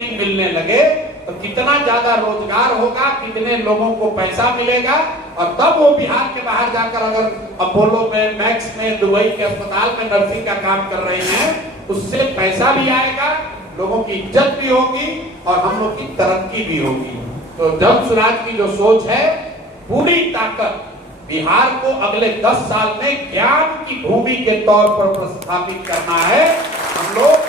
मिलने लगे तो कितना ज्यादा रोजगार होगा, कितने लोगों को पैसा मिलेगा, और तब वो बिहार के बाहर जाकर अगर अपोलो में, मैक्स में, दुबई के अस्पताल में नर्सिंग का काम कर रहे हैं, उससे पैसा भी आएगा, लोगों की इज्जत भी होगी और हम लोग की तरक्की भी होगी। तो जन सुराज की जो सोच है, पूरी ताकत बिहार को अगले 10 साल में ज्ञान की भूमि के तौर पर प्रस्थापित करना है। हम लोग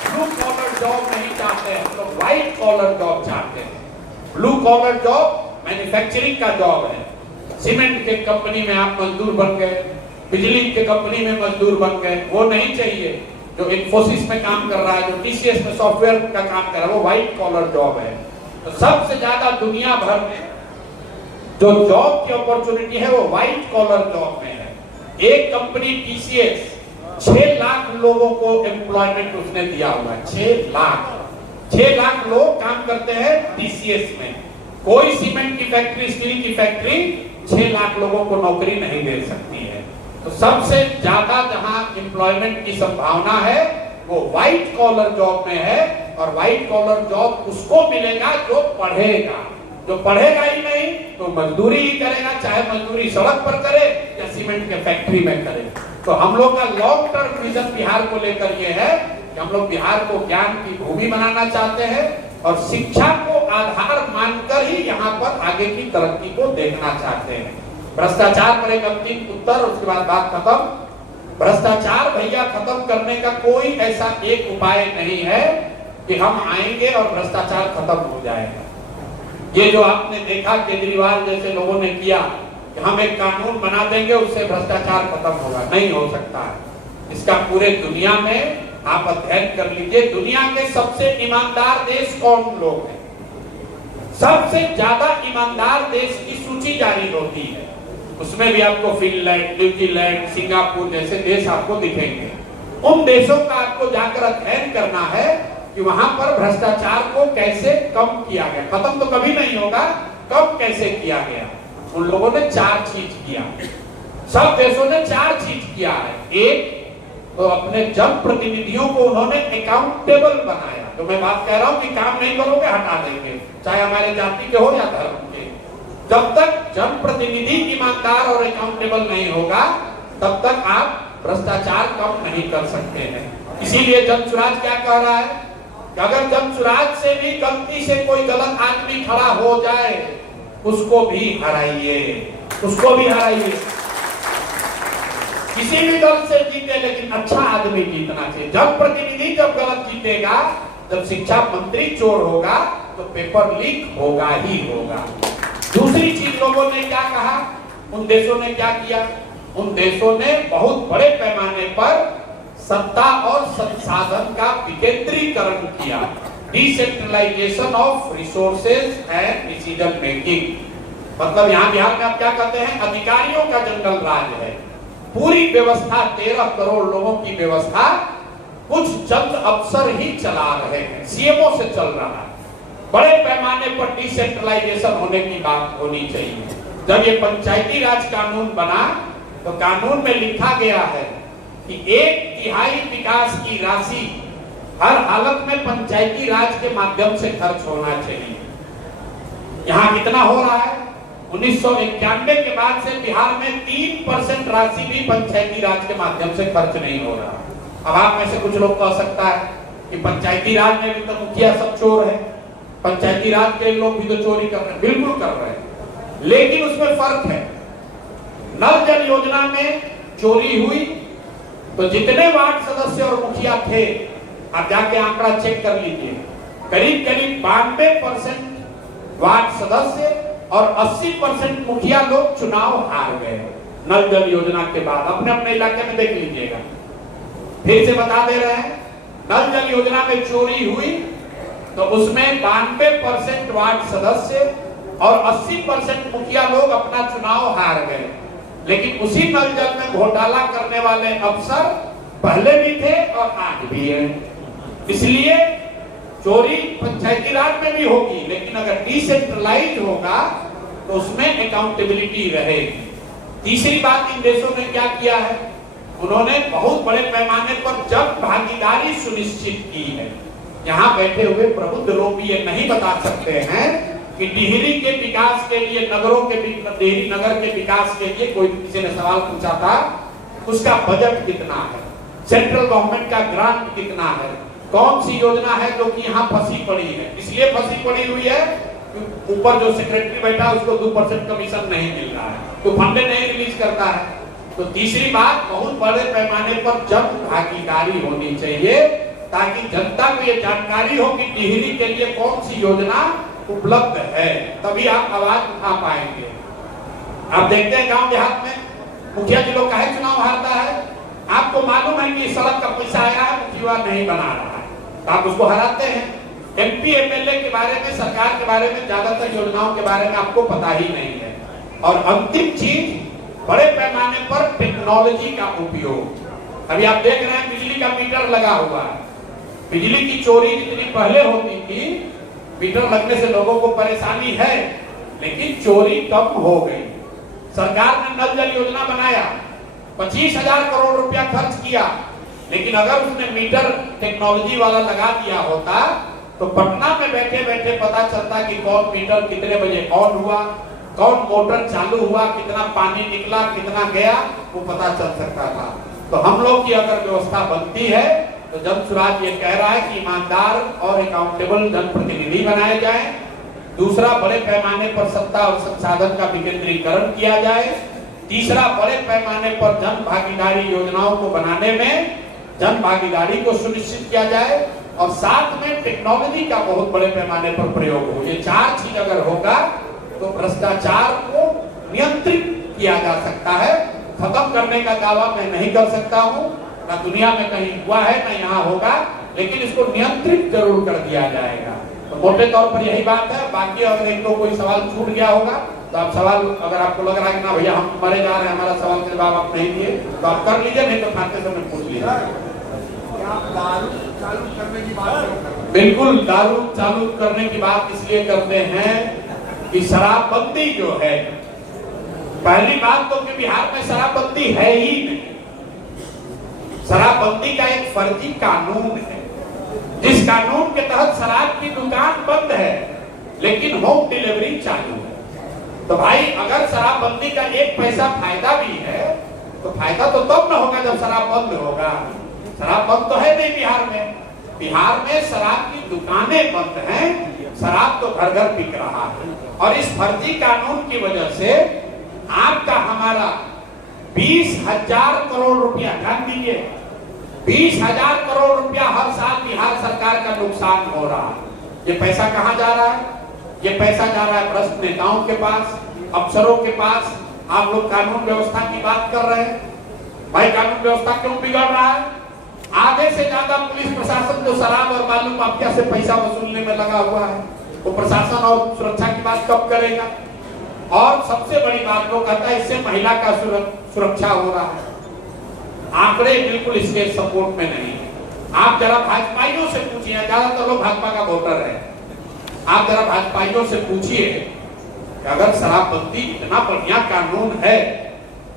ब्लू कॉलर जॉब नहीं चाहते हैं, तो व्हाइट कॉलर जॉब चाहते हैं। ब्लू कॉलर जॉब मैन्युफैक्चरिंग का जॉब है। सीमेंट के कंपनी में आप मजदूर बन गए, बिजली के कंपनी में मजदूर बन गए, वो नहीं चाहिए। जो इन्फोसिस में काम कर रहा है, जो टीसीएस में सॉफ्टवेयर का काम कर रहा है, वो व्हाइट कॉलर जॉब है। तो सबसे ज्यादा दुनिया भर में जो जॉब की अपॉर्चुनिटी है वो व्हाइट कॉलर जॉब में है। एक कंपनी टीसीएस 6 लाख लोगों को एम्प्लॉयमेंट उसने दिया हुआ है। 6 लाख लोग काम करते हैं टीसीएस में। कोई सीमेंट की फैक्ट्री, स्टील की फैक्ट्री 6 लाख लोगों को नौकरी नहीं दे सकती है। तो सबसे ज्यादा जहां एम्प्लॉयमेंट की संभावना है वो व्हाइट कॉलर जॉब में है। और व्हाइट कॉलर जॉब उसको मिलेगा जो पढ़ेगा। जो पढ़ेगा ही नहीं तो मजदूरी ही करेगा, चाहे मजदूरी सड़क पर करे या सीमेंट के फैक्ट्री में करे। तो हम लोग का लॉन्ग टर्म विजन बिहार को लेकर ये है कि हम लोग बिहार को ज्ञान की भूमि बनाना चाहते हैं और शिक्षा को आधार मानकर ही यहाँ पर आगे की तरक्की को देखना चाहते हैं। भ्रष्टाचार पर एक अंतिम उत्तर, उसके बाद बात खत्म। भ्रष्टाचार भैया खत्म करने का कोई ऐसा एक उपाय नहीं है कि हम आएंगे और भ्रष्टाचार खत्म हो जाएगा। ये जो आपने देखा केजरीवाल जैसे लोगों ने किया कि हम एक कानून बना देंगे उससे भ्रष्टाचार खत्म होगा, नहीं हो सकता है। इसका पूरे दुनिया में आप अध्ययन कर लीजिए, दुनिया के सबसे ईमानदार देश कौन लोग हैं। सबसे ज्यादा ईमानदार देश की सूची जारी होती है, उसमें भी आपको फिनलैंड, न्यूजीलैंड, सिंगापुर जैसे देश आपको दिखेंगे। उन देशों का आपको जाकर अध्ययन करना है कि वहां पर भ्रष्टाचार को कैसे कम किया गया। खत्म तो कभी नहीं होगा, कम कैसे किया गया। उन लोगों ने 4 चीज किया, सब देशों ने 4 चीज किया है। एक तो अपने जनप्रतिनिधियों को उन्होंने अकाउंटेबल बनाया। तो मैं बात कह रहा हूं कि काम नहीं करोगे हटा देंगे, चाहे हमारे जाति के हो या धर्म के। जब तक जनप्रतिनिधि ईमानदार और अकाउंटेबल नहीं होगा तब तक आप भ्रष्टाचार कम नहीं कर सकते हैं। इसीलिए जन सुराज क्या कह रहा है कि अगर जन सुराज से भी गलती से कोई गलत आदमी खड़ा हो जाए उसको भी हराइए, उसको भी हराइए। किसी भी दल से जीते लेकिन अच्छा आदमी जीतना चाहिए। जनप्रतिनिधि जब गलत जीतेगा, जब शिक्षा मंत्री चोर होगा तो पेपर लीक होगा ही होगा। दूसरी चीज लोगों ने क्या कहा, उन देशों ने क्या किया, उन देशों ने बहुत बड़े पैमाने पर सत्ता और संसाधन का विकेंद्रीकरण किया। Decentralisation of resources and decision making. मतलब यहाँ बिहार में आप क्या कहते हैं, अधिकारियों का जंगल राज है। पूरी व्यवस्था 13 करोड़ लोगों की व्यवस्था कुछ चंद अफसर ही चला रहे हैं, सीएमओ से चल रहा है। बड़े पैमाने पर डिसेंट्रलाइजेशन होने की बात होनी चाहिए। जब ये पंचायती राज कानून बना तो कानून में लिखा गया है कि 1/3 विकास की राशि हर हालत में पंचायती राज के माध्यम से खर्च होना चाहिए। यहाँ कितना हो रहा है, 1991 के बाद से बिहार में 3% राशि भी पंचायती राज के माध्यम से खर्च नहीं हो रहा। अब आप में से कुछ लोग कह सकता है कि पंचायती राज में भी तो मुखिया सब चोर है, पंचायती राज के लोग भी तो चोरी कर रहे हैं। बिल्कुल कर रहे हैं, लेकिन उसमें फर्क है। नल जल योजना में चोरी हुई तो जितने वार्ड सदस्य और मुखिया थे, आप जाके आंकड़ा चेक कर लीजिए, करीब करीब 92% वार्ड सदस्य और 80% मुखिया लोग चुनाव हार गए नल जल योजना के बाद। अपने अपने इलाके में देख लीजिएगा। फिर से बता दे रहे हैं, नल जल योजना में चोरी हुई तो उसमें 92% वार्ड सदस्य और 80% मुखिया लोग अपना चुनाव हार गए। लेकिन उसी नल जल में घोटाला करने वाले अफसर पहले भी थे और आज भी हैं। इसलिए चोरी पंचायती राज में भी होगी, लेकिन अगर डिसेंट्रलाइज होगा तो उसमें अकाउंटेबिलिटी रहेगी। तीसरी बात इन देशों ने क्या किया है, उन्होंने बहुत बड़े पैमाने पर जन भागीदारी सुनिश्चित की है। यहाँ बैठे हुए प्रबुद्ध लोग भी ये नहीं बता सकते हैं कि टिहरी के विकास के लिए, नगरों के टिहरी नगर के विकास के लिए, कोई किसी ने सवाल पूछा था, उसका बजट कितना है, सेंट्रल गवर्नमेंट का ग्रांट कितना है, कौन सी योजना है जो कि यहाँ फंसी पड़ी है। इसलिए फंसी पड़ी हुई है कि ऊपर जो सेक्रेटरी बैठा है उसको 2% कमीशन नहीं मिल रहा है, तो फंड नहीं रिलीज करता है। तो तीसरी बात, बहुत बड़े पैमाने पर जन भागीदारी होनी चाहिए ताकि जनता को ये जानकारी हो कि टिहरी के लिए कौन सी योजना उपलब्ध है, तभी आप आवाज उठा पाएंगे। आप देखते हैं गांव देहात में मुखिया जी लोग काहे चुनाव हारता है, आपको मालूम है कि सड़क का पैसा आया है, मुखिया नहीं बना रहा है, तो आप उसको हराते हैं। एमपी एमएलए के बारे में, सरकार के बारे में, ज्यादातर योजनाओं के बारे में आपको पता ही नहीं है। और अंतिम चीज, बड़े पैमाने पर टेक्नोलॉजी का उपयोग। अभी आप देख रहे हैं बिजली का मीटर लगा हुआ है, बिजली की चोरी जितनी पहले होती थी, मीटर लगने से लोगों को परेशानी है, लेकिन चोरी कम हो गई। सरकार ने नल जल योजना बनाया, 25,000 करोड़ रुपया खर्च किया, लेकिन अगर उसने मीटर टेक्नोलॉजी वाला लगा दिया होता तो पटना में बैठे बैठे पता चलता कि कौन मीटर कितने बजे ऑन हुआ, कौन मोटर चालू हुआ, कितना पानी निकला, कितना गया, वो पता चल सकता था। तो हम लोग की अगर व्यवस्था बनती है तो जन स्वराज ये कह रहा है कि ईमानदार और अकाउंटेबल जनप्रतिनिधि बनाए जाए। दूसरा, बड़े पैमाने पर सत्ता और संसाधन का विकेंद्रीकरण किया जाए। तीसरा, बड़े पैमाने पर जन भागीदारी योजनाओं को बनाने में जन भागीदारी को सुनिश्चित किया जाए, और साथ में टेक्नोलॉजी का बहुत बड़े पैमाने पर प्रयोग हो। ये चार चीज अगर होगा तो भ्रष्टाचार को नियंत्रित किया जा सकता है। खत्म करने का दावा मैं नहीं कर सकता हूँ, ना दुनिया में कहीं हुआ है ना यहाँ होगा, लेकिन इसको नियंत्रित जरूर कर दिया जाएगा। तो मोटे तौर पर यही बात है। बाकी अगर एक तो कोई सवाल छूट गया होगा तो आप सवाल, अगर आपको लग रहा है कि ना भैया हम मरे जा रहे हैं, हमारा सवाल के जवाब आप नहीं दिए, तो आप कर लीजिए, नहीं तो खाते समय पूछ लीजिए। दारू चालू करने की बात, बिल्कुल दारू चालू करने की बात इसलिए करते हैं कि शराबबंदी जो है, पहली बात तो कि बिहार में शराबबंदी है ही नहीं। शराबबंदी का एक फर्जी कानून है, जिस कानून के तहत शराब की दुकान बंद है लेकिन होम डिलीवरी चालू है। तो भाई अगर शराबबंदी का एक पैसा फायदा भी है तो फायदा तो तब न होगा जब शराब बंद होगा। शराब बंद तो है नहीं बिहार में। बिहार में शराब की दुकानें बंद हैं, शराब तो घर घर बिक रहा है। और इस फर्जी कानून की वजह से आपका हमारा 20,000 करोड़ रुपया, ध्यान दीजिए, 20,000 करोड़ रुपया हर साल बिहार सरकार का नुकसान हो रहा है। ये पैसा कहाँ जा रहा है? ये पैसा जा रहा है भ्रष्ट नेताओं के पास, अफसरों के पास। आप लोग कानून व्यवस्था की बात कर रहे हैं, भाई कानून व्यवस्था क्यों बिगड़ रहा है? आधे से ज्यादा पुलिस प्रशासन तो शराब और बालू माफिया से पैसा वसूलने में लगा हुआ है। वो प्रशासन और सुरक्षा की बात कब करेगा? और सबसे बड़ी बात वो कहता है इससे महिला का सुरक्षा हो रहा है। आंकड़े बिल्कुल इसके सपोर्ट में नहीं है। आप जरा भाजपाइयों से पूछिए, ज्यादातर लोग भाजपा का वोटर है, आप जरा भाजपाइयों से पूछिए कि अगर शराबबंदी इतना बढ़िया कानून है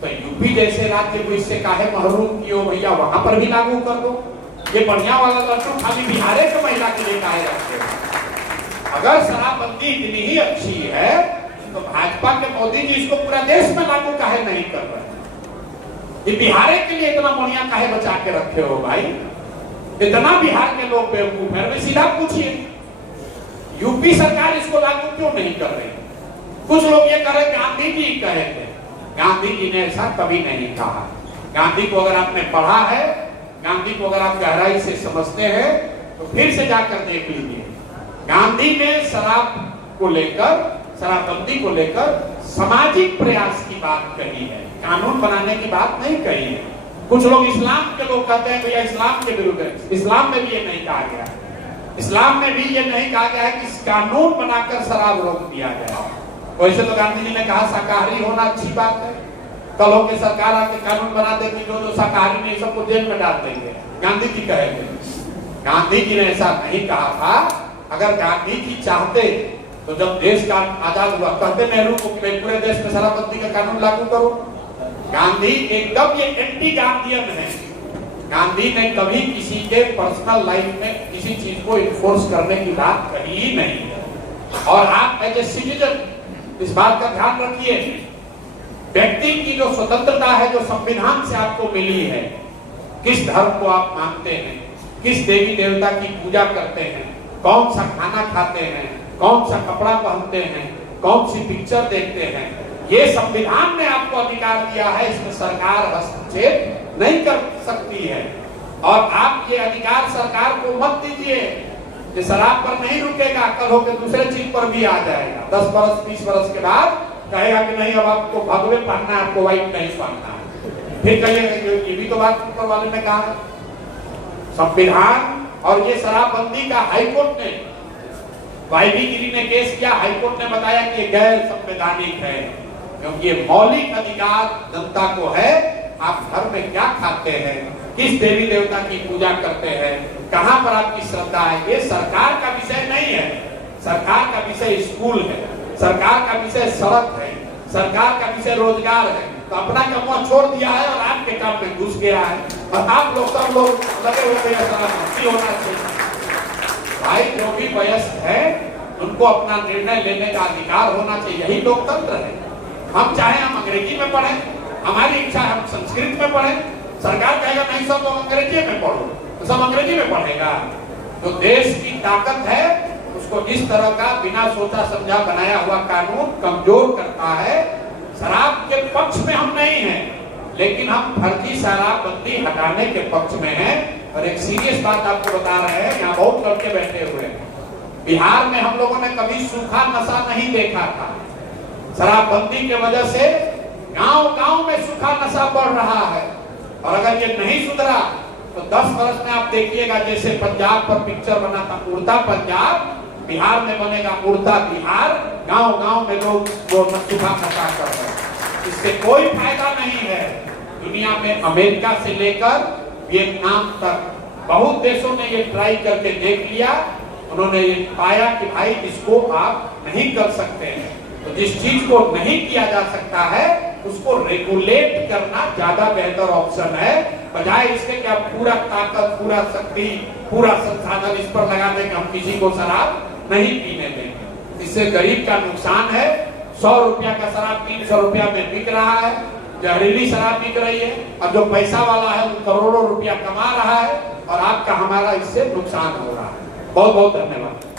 तो यूपी जैसे राज्य को इससे काहे महरूम किए भैया, वहां पर भी लागू कर दो। ये बढ़िया वाला लड्डू खाली बिहार के महिला के लिए काहे रखते हैं? अगर शराबबंदी इतनी ही अच्छी है तो भाजपा के मोदी जी इसको पूरा देश में लागू काहे नहीं कर रहे? ये बिहार के लिए इतना बढ़िया काहे बचा के रखे हो भाई? इतना बिहार के लोग बेवकूफ है। सीधा पूछिए यूपी सरकार इसको लागू क्यों नहीं कर रही? कुछ लोग ये कह रहे गांधी जी कहे थे, गांधी जी ने ऐसा कभी नहीं कहा। गांधी को अगर आपने पढ़ा है, गांधी को अगर आप गहराई से समझते हैं तो फिर से जाकर देख लीजिए। गांधी ने शराब को लेकर, शराबबंदी को लेकर सामाजिक प्रयास की बात कही है, कानून बनाने की बात नहीं कही है। कुछ लोग इस्लाम के लोग कहते हैं भैया इस्लाम के विरुद्ध है। इस्लाम में भी ये नहीं कहा गया, इस्लाम में भी ये नहीं कहा गया है कि कानून बनाकर शराब रोक दिया जाए। वैसे तो गांधी जी ने कहा शाकाहारी होना अच्छी बात है, कल होकर सरकार आके कानून बना देगी जो शाकाहारी नहीं सबको जेल में डाल देंगे, गांधी जी कहे थे। गांधी जी ने ऐसा नहीं कहा था। अगर गांधी जी चाहते तो जब देश का आजाद हुआ कहते नेहरू को कि पूरे देश में शराबबंदी का कानून लागू करो। गांधी एकदम ये एंटी गांधीयन है। गांधी ने कभी किसी के पर्सनल लाइफ में किसी चीज को इन्फोर्स करने की बात कही ही नहीं है। और आप एज ए सिटीजन इस बात का ध्यान रखिए, व्यक्ति की जो स्वतंत्रता है, जो संविधान से आपको मिली है, किस धर्म को आप मानते हैं, किस देवी देवता की पूजा करते हैं, कौन सा खाना खाते हैं, कौन सा कपड़ा पहनते हैं, कौन सी पिक्चर देखते हैं, ये संविधान ने आपको अधिकार दिया है। इसमें सरकार हस्तक्षेप नहीं कर सकती है। और आप ये अधिकार सरकार को मत दीजिए कि शराब पर नहीं रुकेगा, कल होकर दूसरे चीज पर भी आ जाएगा। 10 बरस 20 बरस के बाद कहेगा कि नहीं अब आपको भगवे पहनना है, आपको व्हाइट नहीं पहनना है। फिर कहिएगा ये भी तो बात ऊपर वाले ने कहा। संविधान और ये शराबबंदी का हाईकोर्ट ने, वाईबी गिरी ने केस किया, हाईकोर्ट ने बताया कि गैर संवैधानिक है, क्योंकि ये मौलिक अधिकार जनता को है। आप घर में क्या खाते हैं, किस देवी देवता की पूजा करते हैं, कहां पर आपकी श्रद्धा है, ये सरकार का विषय नहीं है। सरकार का विषय स्कूल है, सरकार का विषय सड़क है, सरकार का विषय रोजगार है। तो अपना कमुआ छोड़ दिया है और आपके काम में घुस गया है, और आप लोग सब लोग लगे हुए होना चाहिए। भाई जो भी वयस्क है उनको अपना निर्णय लेने का अधिकार होना चाहिए, यही लोकतंत्र है। हम चाहे हम अंग्रेजी में पढ़ें, हमारी इच्छा है हम संस्कृत में पढ़ें, सरकार कहेगा नहीं सब लोग अंग्रेजी में पढ़ो, तो सब अंग्रेजी में पढ़ेगा। तो देश की ताकत है, उसको इस तरह का बिना सोचा समझा बनाया हुआ कानून कमजोर करता है। शराब के पक्ष में हम नहीं हैं, लेकिन हम फर्जी शराबबंदी हटाने के पक्ष में हैं। और एक सीरियस बात आपको बता रहे हैं, यहाँ बहुत लड़के बैठे हुए हैं, बिहार में हम लोगों ने कभी सूखा नशा नहीं देखा था। शराबबंदी के वजह से गांव-गांव में सूखा नशा बढ़ रहा है। और अगर ये नहीं सुधरा तो 10 वर्ष में आप देखिएगा, जैसे पंजाब पर पिक्चर बना था उड़ता पंजाब, बिहार में बनेगा उड़ता बिहार। गांव-गांव में लोग वो सूखा नशा कर रहे हैं। इससे कोई फायदा नहीं है। दुनिया में अमेरिका से लेकर वियतनाम तक बहुत देशों ने ये ट्राई करके देख लिया। उन्होंने ये पाया कि भाई इसको आप नहीं कर सकते हैं। तो जिस चीज को नहीं किया जा सकता है उसको रेगुलेट करना ज्यादा बेहतर ऑप्शन है, बजाय इसके कि आप पूरा ताकत, पूरा शक्ति, पूरा संसाधन इस पर लगा दें कि हम किसी को शराब नहीं पीने देंगे। इससे गरीब का नुकसान है। 100 रुपया का शराब 300 रुपया में बिक रहा है, जहरीली शराब बिक रही है। और जो पैसा वाला है वो करोड़ों रुपया कमा रहा है, और आपका हमारा इससे नुकसान हो रहा है। बहुत बहुत धन्यवाद।